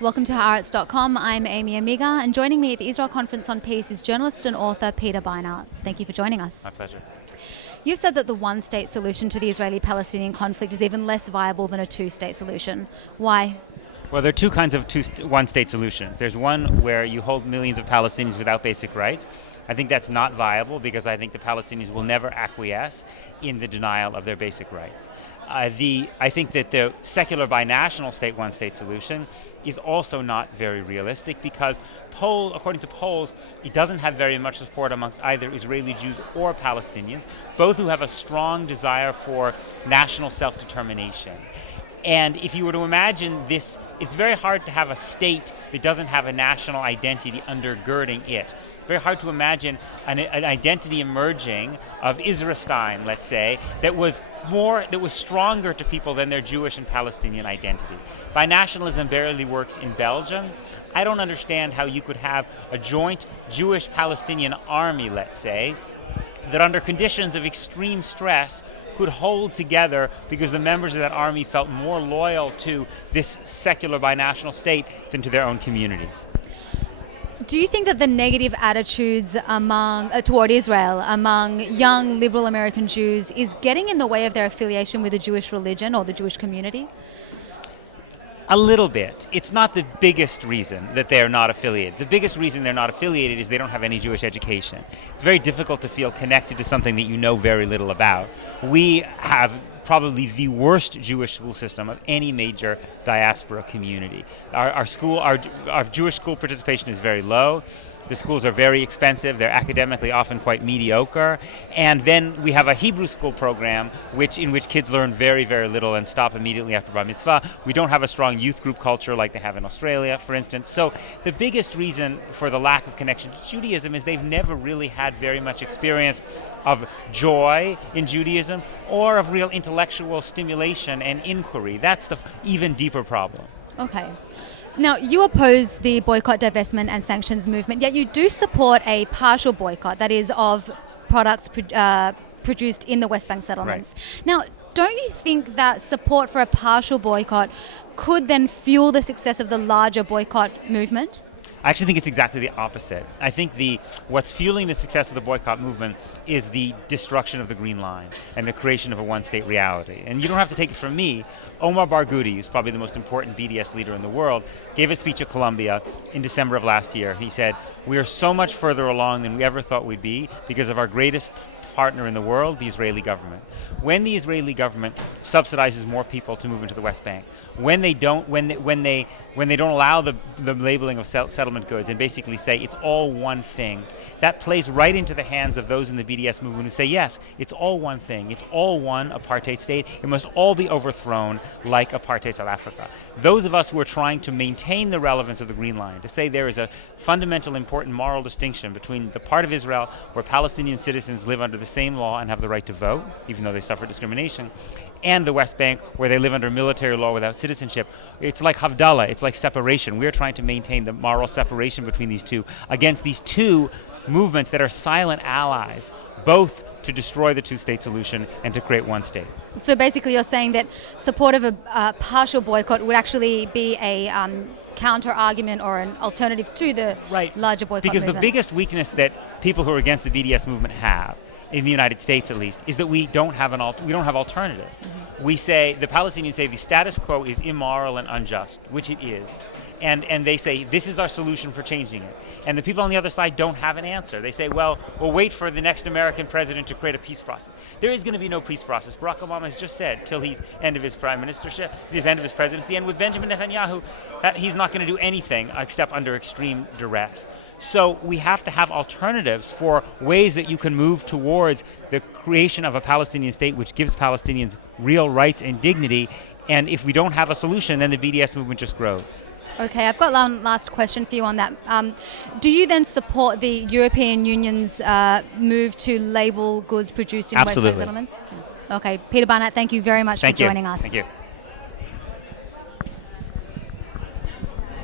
Welcome to Haaretz.com. I'm Aimee Amiga, and joining me at the Israel Conference on Peace is journalist and author Peter Beinart. Thank you for joining us. My pleasure. You've said that the one-state solution to the Israeli-Palestinian conflict is even less viable than a two-state solution. Why? Well, there are two kinds of one-state solutions. There's one where you hold millions of Palestinians without basic rights. I think that's not viable because I think the Palestinians will never acquiesce in the denial of their basic rights. I think that the secular binational state one-state solution is also not very realistic because according to polls, it doesn't have very much support amongst either Israeli Jews or Palestinians, both who have a strong desire for national self-determination. And if you were to imagine this, it's very hard to have a state that doesn't have a national identity undergirding it. Very hard to imagine an identity emerging of Israelstein, let's say, that was stronger to people than their Jewish and Palestinian identity. Binationalism barely works in Belgium. I don't understand how you could have a joint Jewish-Palestinian army, let's say, that under conditions of extreme stress could hold together because the members of that army felt more loyal to this secular binational state than to their own communities. Do you think that the negative attitudes toward Israel among young liberal American Jews is getting in the way of their affiliation with the Jewish religion or the Jewish community? A little bit. It's not the biggest reason that they're not affiliated. The biggest reason they're not affiliated is they don't have any Jewish education. It's very difficult to feel connected to something that you know very little about. We have probably the worst Jewish school system of any major diaspora community. Our Jewish school participation is very low. The schools are very expensive. They're academically often quite mediocre. And then we have a Hebrew school program in which kids learn very, very little and stop immediately after bar mitzvah. We don't have a strong youth group culture like they have in Australia, for instance. So the biggest reason for the lack of connection to Judaism is they've never really had very much experience of joy in Judaism or of real intellectual stimulation and inquiry. That's the even deeper problem. Okay. Now, you oppose the boycott, divestment and sanctions movement, yet you do support a partial boycott, that is, of products produced in the West Bank settlements. Right. Now, don't you think that support for a partial boycott could then fuel the success of the larger boycott movement? I actually think it's exactly the opposite. I think what's fueling the success of the boycott movement is the destruction of the Green Line and the creation of a one-state reality. And you don't have to take it from me. Omar Barghouti, who's probably the most important BDS leader in the world, gave a speech at Columbia in December of last year. He said, "We are so much further along than we ever thought we'd be because of our greatest partner in the world, the Israeli government. When the Israeli government subsidizes more people to move into the West Bank, when they don't allow the labeling of settlement goods and basically say it's all one thing, that plays right into the hands of those in the BDS movement who say, yes, it's all one thing. It's all one apartheid state. It must all be overthrown like apartheid South Africa. Those of us who are trying to maintain the relevance of the Green Line, to say there is a fundamental important moral distinction between the part of Israel where Palestinian citizens live under the same law and have the right to vote, even though they suffer discrimination, and the West Bank where they live under military law without citizenship. It's like Havdalah, it's like separation. We're trying to maintain the moral separation between these two against these two movements that are silent allies, both to destroy the two-state solution and to create one state. So basically you're saying that support of a partial boycott would actually be a counter-argument or an alternative to the larger boycott because movement. The biggest weakness that people who are against the BDS movement have, in the United States at least, is that we don't have alternatives. Mm-hmm. We say, the Palestinians say the status quo is immoral and unjust, which it is. And they say, this is our solution for changing it. And the people on the other side don't have an answer. They say, well, we'll wait for the next American president to create a peace process. There is going to be no peace process. Barack Obama has just said, till he's end of his prime ministership, his end of his presidency, and with Benjamin Netanyahu, that he's not going to do anything except under extreme duress. So we have to have alternatives for ways that you can move towards the creation of a Palestinian state which gives Palestinians real rights and dignity. And if we don't have a solution, then the BDS movement just grows. Okay, I've got one last question for you on that. Do you then support the European Union's move to label goods produced in West Bank settlements? Okay, Peter Beinart, thank you very much for joining us. Thank you.